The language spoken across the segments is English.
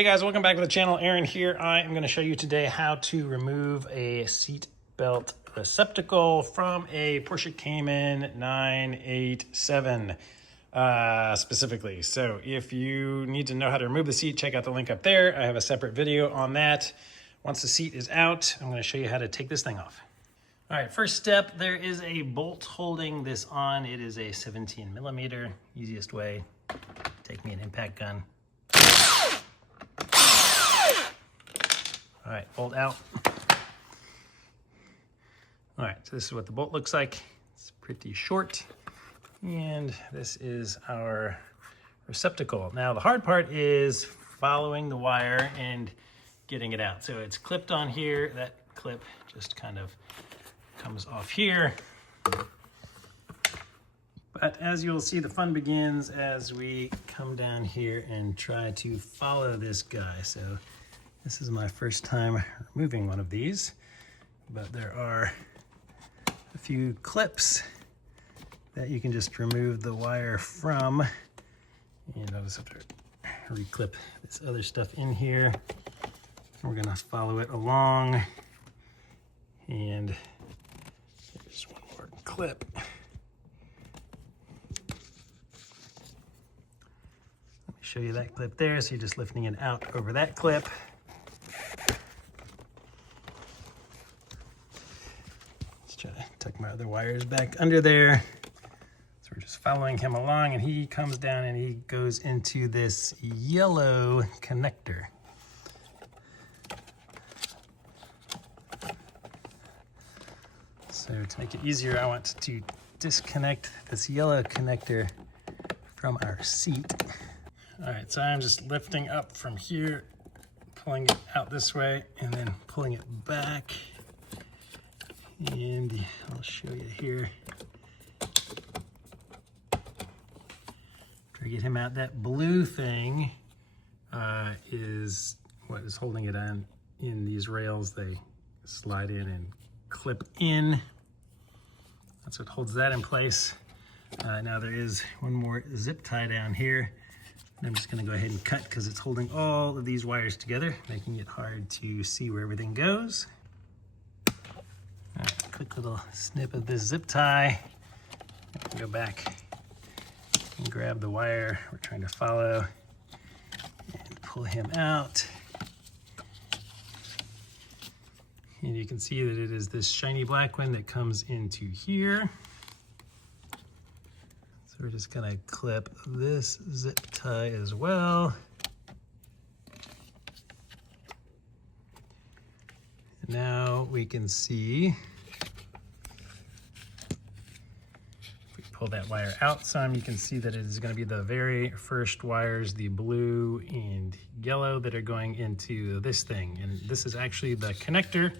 Hey guys, welcome back to the channel. Aaron here. I am going to show you today how to remove a seat belt receptacle from a Porsche Cayman 987 specifically. So if you need to know how to remove the seat, check out the link up there. I have a separate video on that. Once the seat is out, I'm going to show you how to take this thing off. All right, first step, there is a bolt holding this on. It is a 17 millimeter. Easiest way, take me an impact gun. All right, bolt out. All right, so this is what the bolt looks like. It's pretty short. And this is our receptacle. Now, the hard part is following the wire and getting it out. So it's clipped on here. That clip just kind of comes off here. But as you'll see, the fun begins as we come down here and try to follow this guy. So this is my first time removing one of these, but there are a few clips that you can just remove the wire from. And I'll just have to reclip this other stuff in here. We're gonna follow it along. And there's one more clip. Let me show you that clip there. So you're just lifting it out over that clip. Try to tuck my other wires back under there. So we're just following him along, and he comes down and he goes into this yellow connector. So to make it easier, I want to disconnect this yellow connector from our seat. All right, so I'm just lifting up from here, pulling it out this way, and then pulling it back. And I'll show you here. Try to get him out. That blue thing is what is holding it on in these rails. They slide in and clip in. That's what holds that in place. Now there is one more zip tie down here. And I'm just gonna go ahead and cut because it's holding all of these wires together, making it hard to see where everything goes. Quick little snip of this zip tie. Go back and grab the wire we're trying to follow and pull him out. And you can see that it is this shiny black one that comes into here. So we're just gonna clip this zip tie as well. And now we can see, pull that wire out some, you can see that it is going to be the very first wires, the blue and yellow, that are going into this thing. And this is actually the connector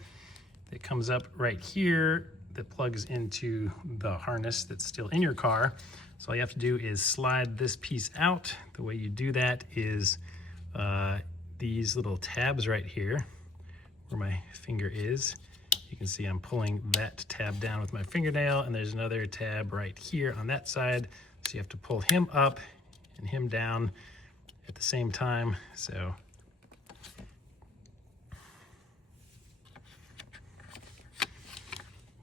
that comes up right here that plugs into the harness that's still in your car. So all you have to do is slide this piece out. The way you do that is these little tabs right here where my finger is. You can see I'm pulling that tab down with my fingernail, and there's another tab right here on that side. So you have to pull him up and him down at the same time. So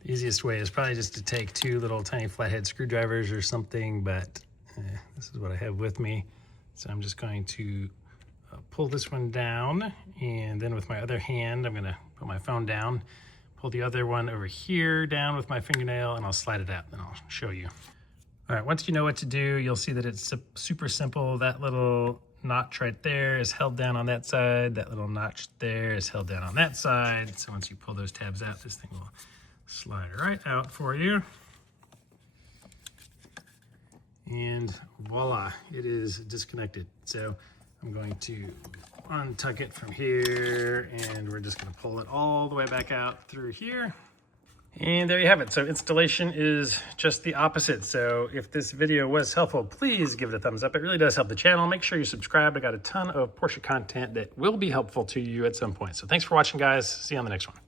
the easiest way is probably just to take two little tiny flathead screwdrivers or something, but this is what I have with me. So I'm just going to pull this one down, and then with my other hand, I'm gonna put my phone down, pull the other one over here down with my fingernail, and I'll slide it out, and I'll show you. All right, once you know what to do, you'll see that it's super simple. That little notch right there is held down on that side. That little notch there is held down on that side. So once you pull those tabs out, this thing will slide right out for you. And voila, it is disconnected. So I'm going to untuck it from here, and we're just going to pull it all the way back out through here. And there you have it. So installation is just the opposite. So if this video was helpful, please give it a thumbs up. It really does help the channel. Make sure you're subscribed. I got a ton of Porsche content that will be helpful to you at some point. So thanks for watching, guys. See you on the next one.